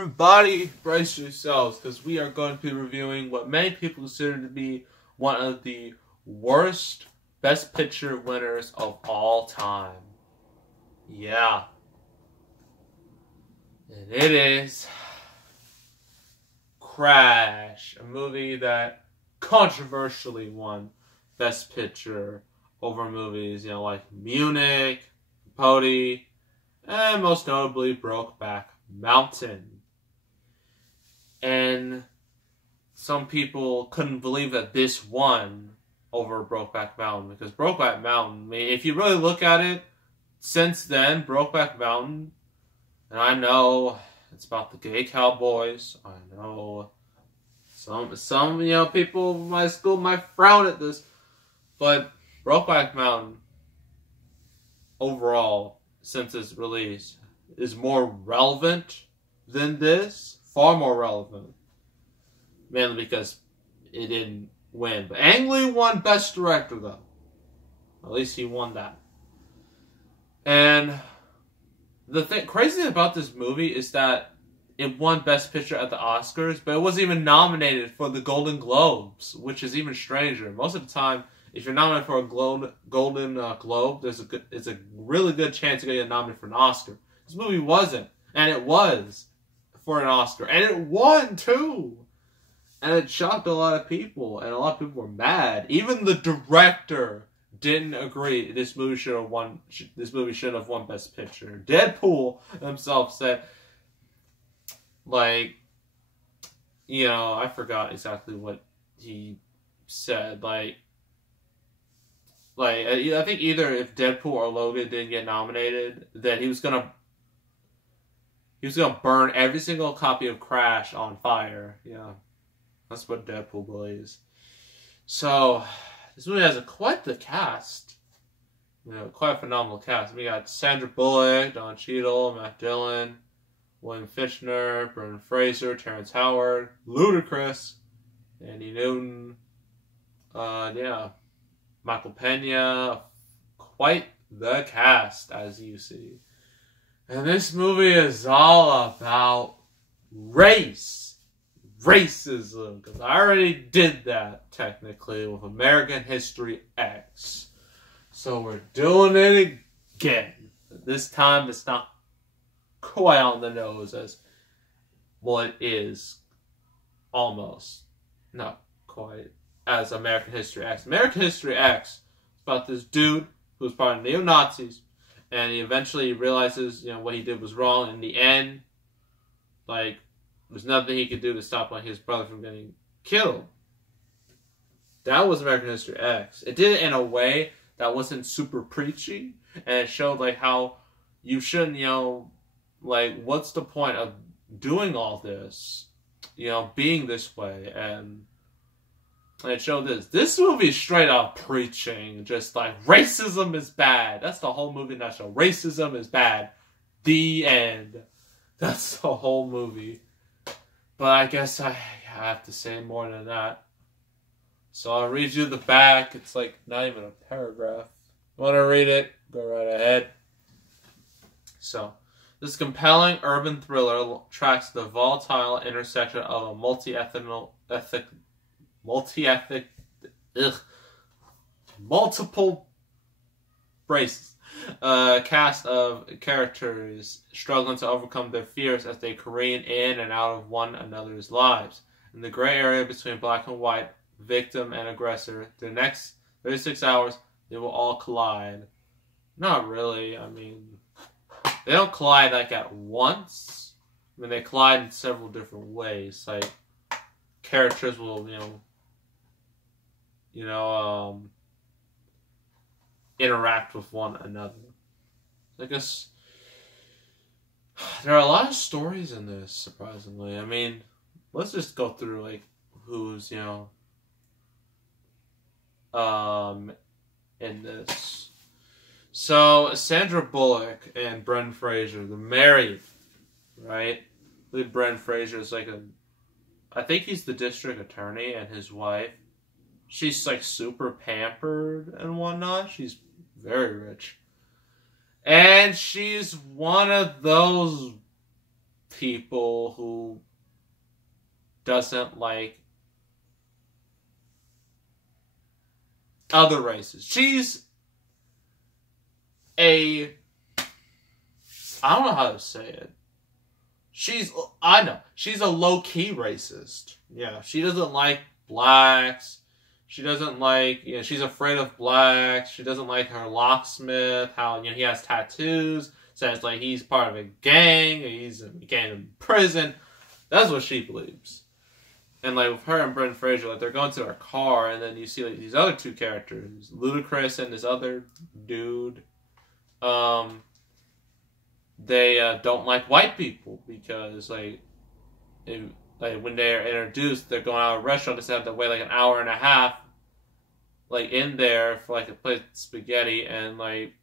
Everybody, brace yourselves, because we are going to be reviewing what many people consider to be one of the worst Best Picture winners of all time. Yeah. And it is Crash, a movie that controversially won Best Picture over movies, like Munich, Capote, and most notably Brokeback Mountain. And some people couldn't believe that this won over Brokeback Mountain, because Brokeback Mountain, I mean, if you really look at it, since then, Brokeback Mountain, and I know it's about the gay cowboys, I know some people in my school might frown at this, but Brokeback Mountain, overall, since its release, is more relevant than this. Far more relevant. Mainly because it didn't win. But Ang Lee won Best Director, though. At least he won that. And the crazy thing about this movie is that it won Best Picture at the Oscars, but it wasn't even nominated for the Golden Globes, which is even stranger. Most of the time, if you're nominated for a Golden Globe, it's a really good chance to get nominated for an Oscar. This movie wasn't, and it was for an Oscar, and it won too, and it shocked a lot of people, and a lot of people were mad. Even the director didn't agree this movie should have won. This movie should have won Best Picture. Deadpool himself said, I forgot exactly what he said. I think either if Deadpool or Logan didn't get nominated, then he was gonna burn every single copy of Crash on fire. Yeah, that's what Deadpool believes. So this movie has quite the cast. Quite a phenomenal cast. We got Sandra Bullock, Don Cheadle, Matt Dillon, William Fichtner, Brendan Fraser, Terrence Howard, Ludacris, Andy Newton, Michael Pena. Quite the cast, as you see. And this movie is all about racism, because I already did that, technically, with American History X. So we're doing it again. This time it's not quite on the nose as, it is almost, not quite, as American History X. American History X is about this dude who was part of neo-Nazis, and he eventually realizes, what he did was wrong. In the end, there's nothing he could do to stop his brother from getting killed. That was American History X. It did it in a way that wasn't super preachy, and it showed how you shouldn't, what's the point of doing all this, being this way, and it showed this. This movie is straight up preaching, just racism is bad. That's the whole movie in a nutshell. Racism is bad. The end. That's the whole movie. But I guess I have to say more than that. So I'll read you the back. It's not even a paragraph. You want to read it? Go right ahead. So, this compelling urban thriller tracks the volatile intersection of a multiple races. Cast of characters struggling to overcome their fears as they careen in and out of one another's lives. In the gray area between black and white, victim and aggressor, the next 36 hours, they will all collide. Not really. They don't collide at once. They collide in several different ways. Characters will, interact with one another. I guess there are a lot of stories in this, surprisingly. Let's just go through who's in this. So Sandra Bullock and Brendan Fraser, they're married, right? Brendan Fraser is I think he's the district attorney, and his wife, she's super pampered and whatnot. She's very rich. And she's one of those people who doesn't like other races. She's I don't know how to say it. She's a low-key racist. Yeah, she doesn't like blacks. She doesn't like, she's afraid of blacks. She doesn't like her locksmith, how, he has tattoos. Says, like, he's part of a gang, he's a gang in prison. That's what she believes. And, like, with her and Brendan Fraser, like, they're going to her car, and then you see, like, these other two characters, Ludacris and this other dude. They don't like white people because, like, when they're introduced, they're going out of a restaurant, they have to wait, like, an hour and a half, like, in there for, like, a plate of spaghetti, and, like,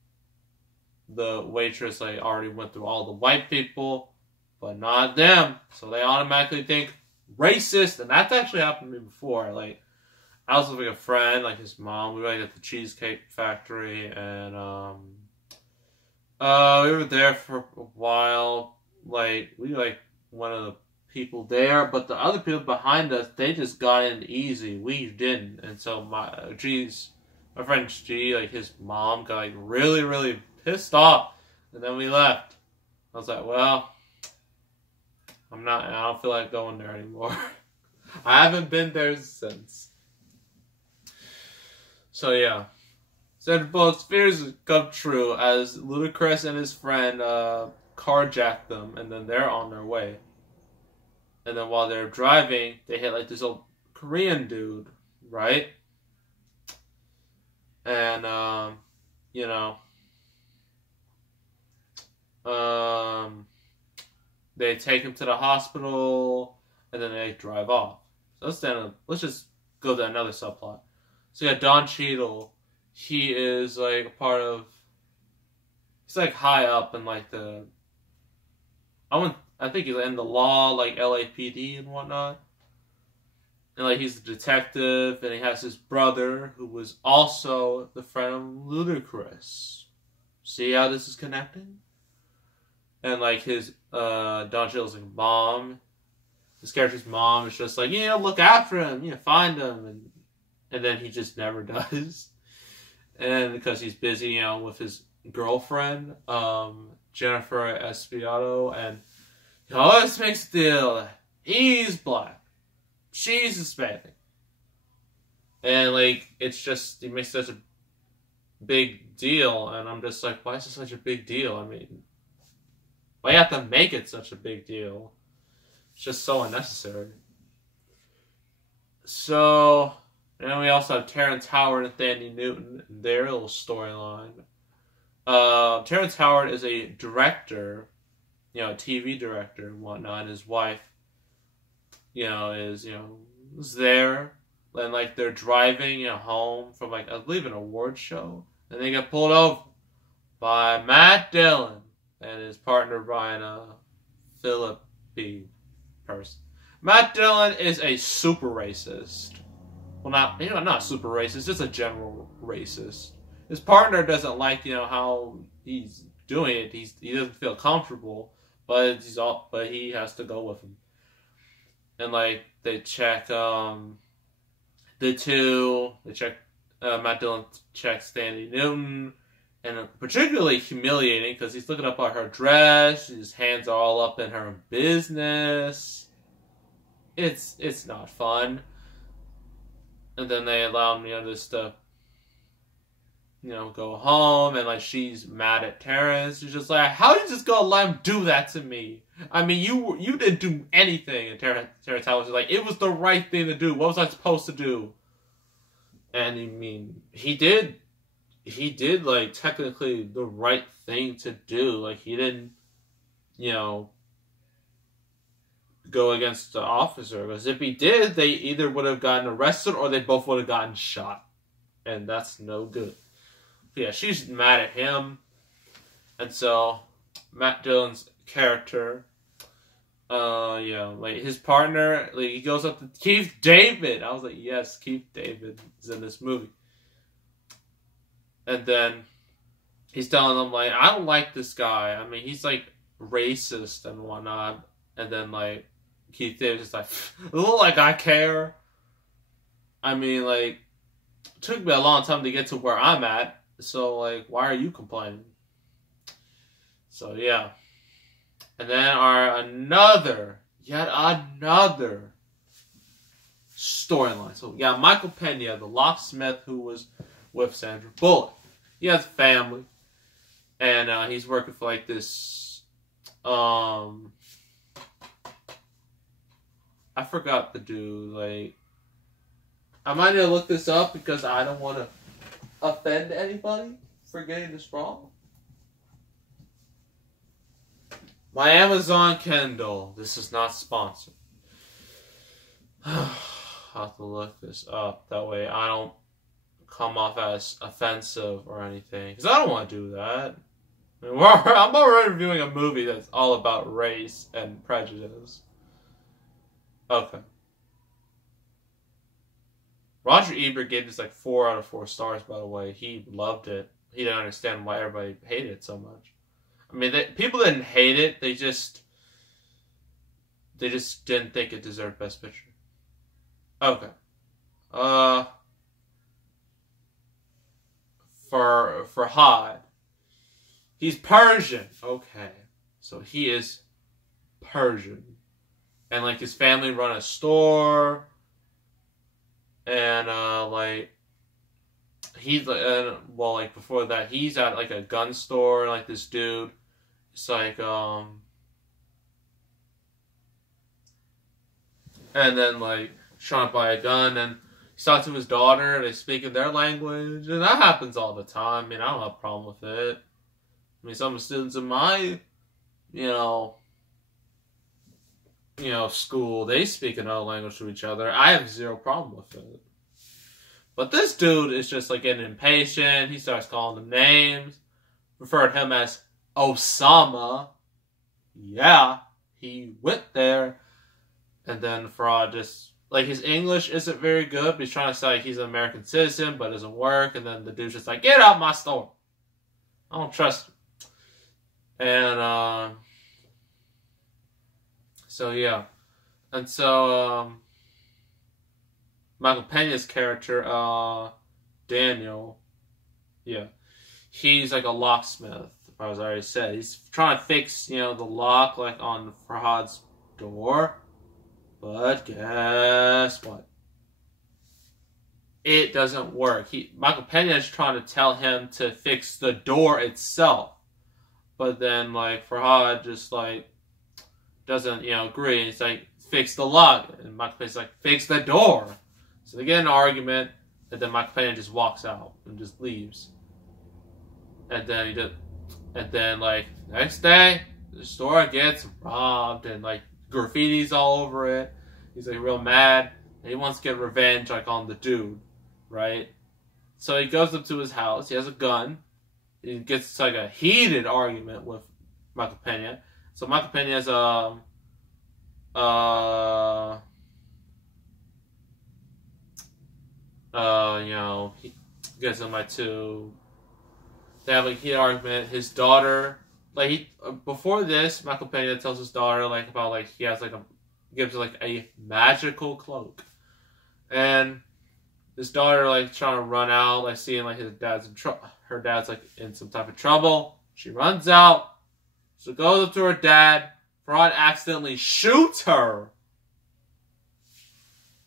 the waitress, like, already went through all the white people, but not them. So they automatically think racist, and that's actually happened to me before. Like, I was with, like, a friend, like, his mom. We were, like, at the Cheesecake Factory, and, we were there for a while. Like, we, like, one of the people there, but the other people behind us, they just got in easy. We didn't. And so my friend G, like, his mom got, like, really, really pissed off, and then we left. I was like, well, I don't feel like going there anymore. I haven't been there since. So yeah, Sandra Bullock's fears come true as Ludacris and his friend carjack them, and then they're on their way. And then while they're driving, they hit, like, this old Korean dude, right? And they take him to the hospital, and then they drive off. So let's just go to another subplot. So yeah, Don Cheadle, he is, like, he's, like, high up in, like, I think he's in the law, like, LAPD and whatnot. And, like, he's a detective, and he has his brother, who was also the friend of Ludacris. See how this is connecting? And, like, his, Don Cheadle's, like, mom, his character's mom is just like, look after him, find him, and then he just never does. And because he's busy, with his girlfriend, Jennifer Espiato, and he always makes a deal. He's black. She's Hispanic. And, like, it's just, he makes such a big deal, and I'm just like, why is it such a big deal? I mean, why you have to make it such a big deal? It's just so unnecessary. So, and then we also have Terrence Howard and Thandie Newton, their little storyline. Terrence Howard is a director, a TV director and whatnot, and his wife, is there, and, like, they're driving, home from, like, I believe an award show, and they get pulled over by Matt Dillon and his partner Brian Philippi person. Matt Dillon is a super racist. Well, not super racist, just a general racist. His partner doesn't like, how he's doing it. He doesn't feel comfortable, but he has to go with him. And, like, they check Matt Dillon checks Thandie Newton, and particularly humiliating because he's looking up at her dress, his hands are all up in her business. It's not fun. And then they allow him, just to, go home, and, like, she's mad at Terrence. She's just like, how did you just go let him do that to me? I mean, you didn't do anything. And Terrence Howard was like, it was the right thing to do. What was I supposed to do? And, I mean, he did, like, technically the right thing to do. Like, he didn't, go against the officer. Because if he did, they either would have gotten arrested or they both would have gotten shot. And that's no good. But yeah, she's mad at him. And so, Matt Dillon's character, like, his partner, like, he goes up to Keith David. I was like, yes, Keith David is in this movie. And then he's telling them, like, I don't like this guy. I mean, he's, like, racist and whatnot. And then, like, Keith David's just like, look like I care. I mean, like, it took me a long time to get to where I'm at. So, like, why are you complaining? So, yeah. And then yet another storyline. So, yeah, Michael Pena, the locksmith who was with Sandra Bullock. He has a family. And he's working for, like, this, I forgot the dude, like, I might need to look this up because I don't want to offend anybody for getting this wrong. My Amazon Kindle. This is not sponsored. I'll have to look this up. That way I don't come off as offensive or anything. Because I don't want to do that. I mean, I'm already reviewing a movie that's all about race and prejudice. Okay. Roger Ebert gave this like 4 out of 4 stars, by the way. He loved it. He didn't understand why everybody hated it so much. I mean, people didn't hate it. They just didn't think it deserved Best Picture. Okay. Farhad. He's Persian. Okay. So he is Persian. And like his family run a store. And like he's like before that he's at like a gun store, like this dude. It's like and then like trying to buy a gun, and he talks to his daughter, they speak in their language, and that happens all the time. I mean, I don't have a problem with it. I mean, some of the students in my, school, they speak another language to each other. I have 0 problem with it. But this dude is just like getting impatient. He starts calling them names. Referred him as Osama. Yeah, he went there. And then Farhad just, like, his English isn't very good, but he's trying to say like, he's an American citizen, but it doesn't work. And then the dude's just like, get out my store. I don't trust him. And, so, yeah. And so, Michael Pena's character, Daniel, yeah, he's like a locksmith, as I already said. He's trying to fix, the lock, like, on Farhad's door. But guess what? It doesn't work. Michael Pena is trying to tell him to fix the door itself. But then, like, Farhad just, like, doesn't, agree. He's like, fix the lock. And Michael Pena's like, fix the door. So they get in an argument, and then Michael Pena just walks out and just leaves. And then like next day, the store gets robbed and like graffiti's all over it. He's like real mad, and he wants to get revenge like on the dude, right? So he goes up to his house. He has a gun. He gets like a heated argument with Michael Pena. So Michael Pena has he gets him like to. They have like a heated argument. His daughter, like before this, Michael Pena tells his daughter like about like he has like gives her like a magical cloak, and his daughter like trying to run out, like seeing like his dad's in her dad's like in some type of trouble. She runs out, so goes up to her dad. Farhad accidentally shoots her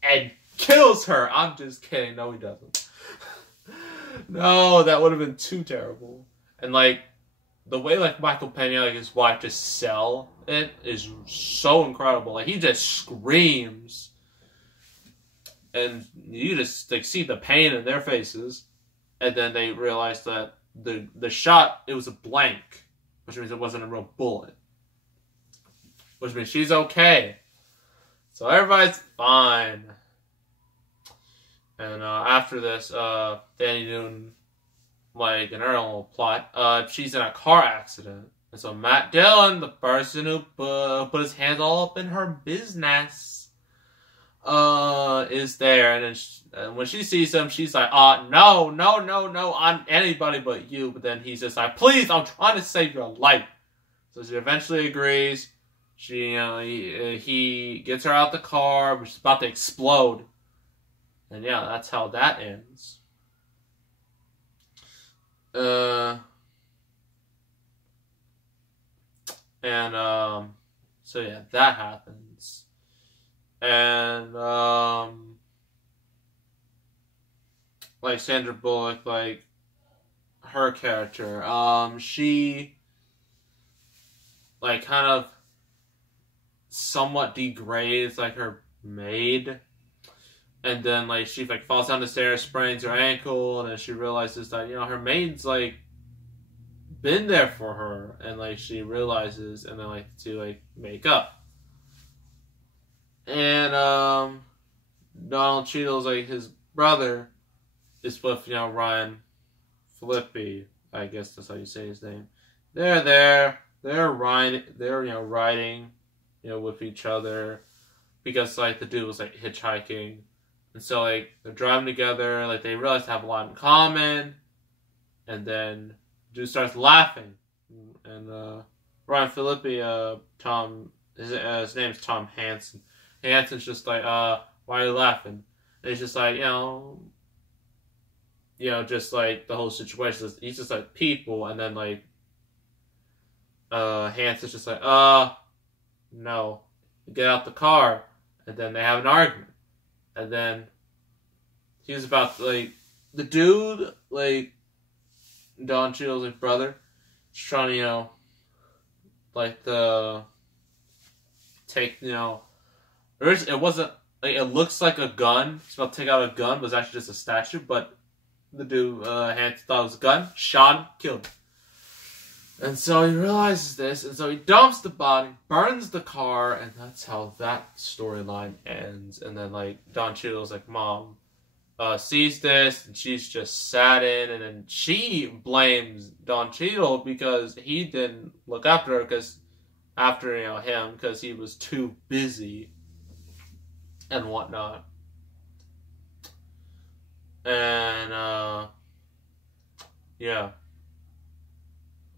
and kills her. I'm just kidding. No, he doesn't. No, that would have been too terrible. And like the way like Michael Pena, like his wife, just sell it is so incredible. Like he just screams, and you just like see the pain in their faces. And then they realize that the shot, it was a blank, which means it wasn't a real bullet. Which means she's okay. So everybody's fine. And after this, Danny Newton, like in her little plot, she's in a car accident. And so Matt Dillon, the person who put his hands all up in her business, is there. And then when she sees him, she's like, no, I'm anybody but you. But then he's just like, please, I'm trying to save your life. So she eventually agrees. he gets her out the car, which is about to explode. And yeah, that's how that ends. So yeah, that happens. And, like, Sandra Bullock, like, her character, she, like, kind of somewhat degrades, like, her maid. And then, like, she, like, falls down the stairs, sprains her ankle, and then she realizes that, her maid's, like, been there for her. And, like, she realizes, and then, like, to, like, make up. And, Donald Cheadle's, like, his brother is with, Ryan Phillippe. I guess that's how you say his name. They're riding, with each other. Because, like, the dude was, like, hitchhiking. And so, like, they're driving together, like, they realize they have a lot in common. And then, the dude starts laughing. And, Ryan Phillippe, his name's Tom Hansen. Hansen's just like, why are you laughing? And he's just like, just like the whole situation. He's just like people, and then like, Hansen's just like, no, get out the car, and then they have an argument, and then he was about to, like, the dude, like, Don Cheadle's like brother, is trying to, like take, it wasn't, like, it looks like a gun. He's about to take out a gun, but it's actually just a statue. But the dude, Hanson, thought it was a gun, shot him, killed him. And so he realizes this, and so he dumps the body, burns the car, and that's how that storyline ends. And then, like, Don Cheadle's like, Mom sees this, and she's just saddened, and then she blames Don Cheadle because he didn't look after her, because he was too busy and whatnot. And, yeah.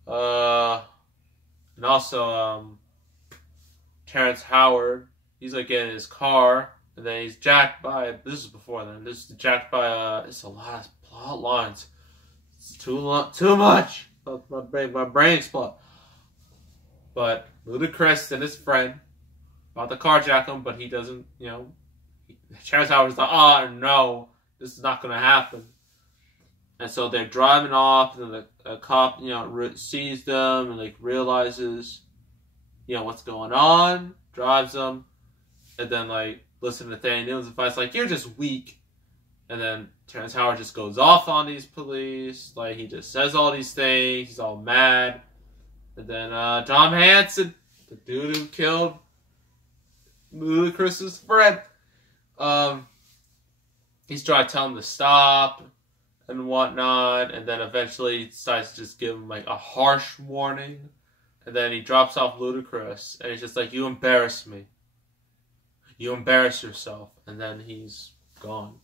And also, Terrence Howard, he's, like, in his car, and then he's jacked by, this is before then, this is jacked by, it's a lot of plot lines. It's too much. My brain exploded. But Ludacris and his friend about to carjack him, but he doesn't, Terrence Howard's like, oh no, this is not going to happen. And so they're driving off, and then a cop, sees them and, like, realizes, what's going on, drives them, and then, like, listen to Nathaniel Newton's advice, like, you're just weak. And then Terrence Howard just goes off on these police, like, he just says all these things, he's all mad. And then Tom Hansen, the dude who killed Ludacris's friend, he's trying to tell him to stop and whatnot, and then eventually he decides to just give him, like, a harsh warning, and then he drops off Ludacris, and he's just like, you embarrass me. You embarrass yourself. And then he's gone.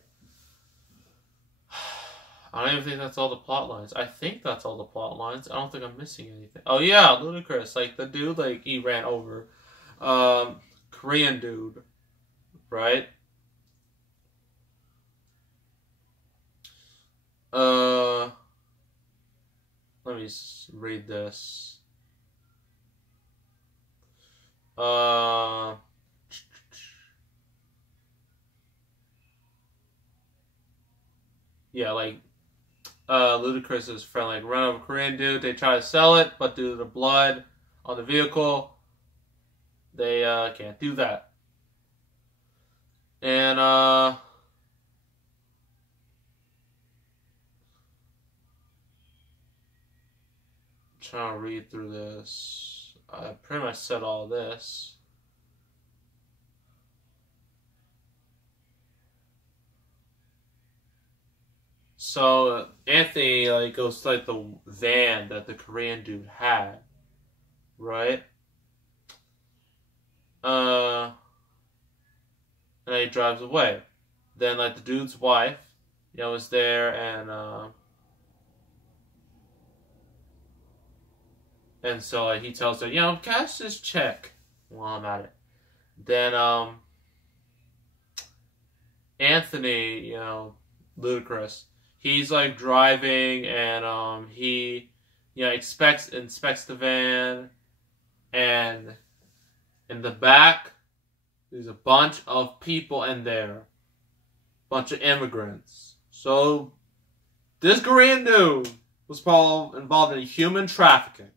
I don't even think that's all the plot lines. I think that's all the plot lines. I don't think I'm missing anything. Oh yeah, Ludacris, like, the dude, like, he ran over Korean dude, right? Let me read this. Yeah, like, Ludacris's friend, like, run over a Korean dude. They try to sell it, but due to the blood on the vehicle, they can't do that. And trying to read through this. I pretty much said all this. So Anthony, like, goes to, like, the van that the Korean dude had, right? And then he drives away. Then, like, the dude's wife, is there, and so, like, he tells her, cash this check. while I'm at it. Then, Anthony, you know, Ludacris, he's like driving and, he, you know, inspects the van, and in the back, there's a bunch of people in there. Bunch of immigrants. So, this Korean dude was probably involved in human trafficking.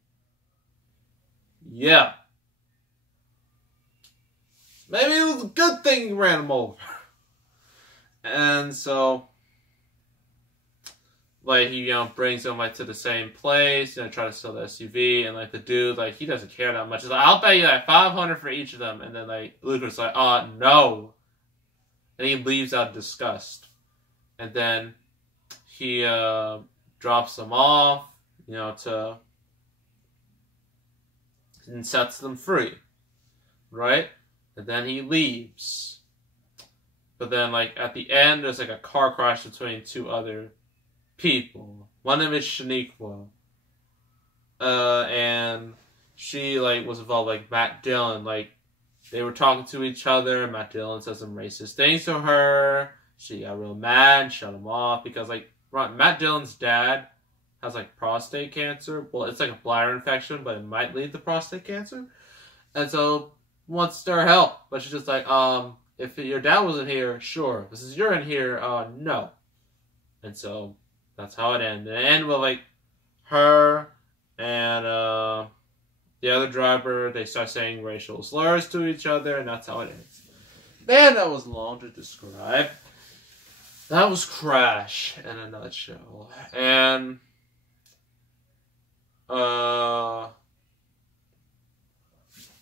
Yeah. Maybe it was a good thing he ran him over. And so, like, he, you know, brings him, like, to the same place, you know, try to sell the SUV, and, like, the dude, like, he doesn't care that much. He's like, I'll pay you, like, $500 for each of them. And then, like, Lucas like, no. And he leaves out in disgust. And then he, drops them off, you know, and sets them free. Right? And then he leaves. But then, like, at the end, there's, like, a car crash between two other people. One of them is Shaniqua. And she, like, was involved, like, Matt Dillon. Like, they were talking to each other. Matt Dillon said some racist things to her. She got real mad, shut him off. Because, like, Matt Dillon's dad has, like, prostate cancer. Well, it's, like, a bladder infection, but it might lead to prostate cancer. And so, wants their help. But she's just like, if your dad wasn't here, sure. But since you're in here, no. And so, that's how it ended. It ended with, like, her and the other driver. They start saying racial slurs to each other, and that's how it ends. Man, that was long to describe. That was Crash in a nutshell. And,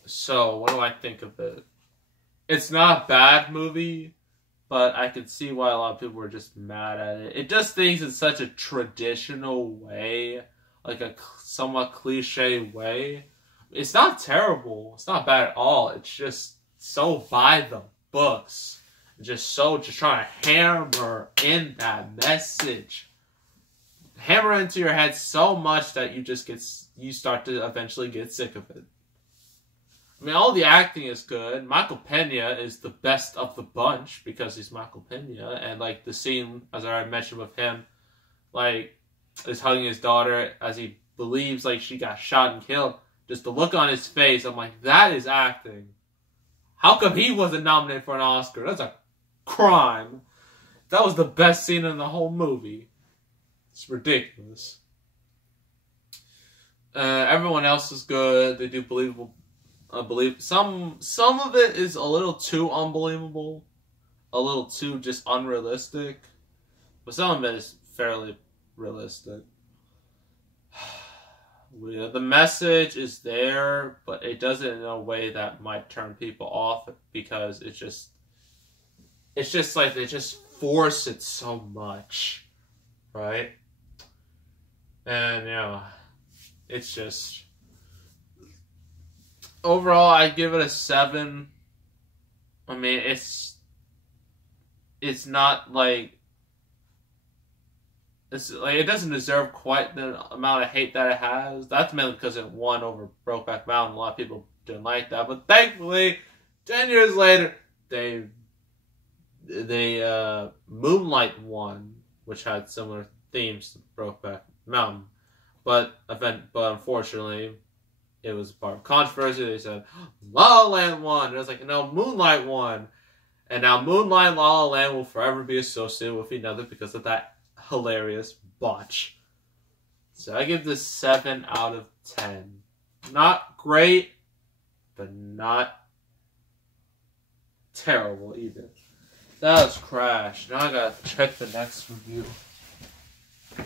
so, what do I think of it? It's not a bad movie, but I could see why a lot of people were just mad at it. It does things in such a traditional way, like a somewhat cliche way. It's not terrible. It's not bad at all. It's just so by the books. Just trying to hammer in that message. Hammer into your head so much that you start to eventually get sick of it. I mean, all the acting is good. Michael Pena is the best of the bunch because he's Michael Pena. And, like, the scene, as I already mentioned with him, like, is hugging his daughter as he believes, like, she got shot and killed. Just the look on his face, I'm like, that is acting. How come he wasn't nominated for an Oscar? That's a crime. That was the best scene in the whole movie. It's ridiculous. Everyone else is good. They do believable. Some of it is a little too unbelievable, a little too just unrealistic, but some of it is fairly realistic. The message is there, but it does it in a way that might turn people off because it's just like they just force it so much, right? And you know, it's just. Overall, I give it a 7. I mean, it's not like it doesn't deserve quite the amount of hate that it has. That's mainly because it won over Brokeback Mountain. A lot of people didn't like that, but thankfully, 10 years later, they Moonlight won, which had similar themes to Brokeback Mountain, but unfortunately. It was part of controversy. They said, La La Land won. And I was like, no, Moonlight won. And now Moonlight and La La Land will forever be associated with each other because of that hilarious botch. So I give this 7 out of 10. Not great, but not terrible either. That was Crash. Now I gotta check the next review.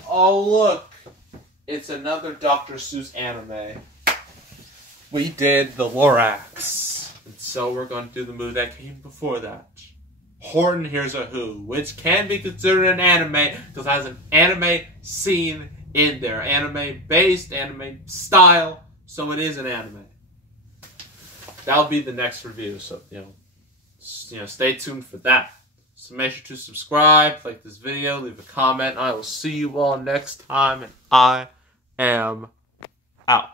Oh, look. It's another Dr. Seuss anime. We did The Lorax. And so we're going to do the movie that came before that. Horton Hears a Who, which can be considered an anime because it has an anime scene in there. Anime-based, anime style, so it is an anime. That'll be the next review, so, you know, stay tuned for that. So make sure to subscribe, like this video, leave a comment. I will see you all next time, and I am out.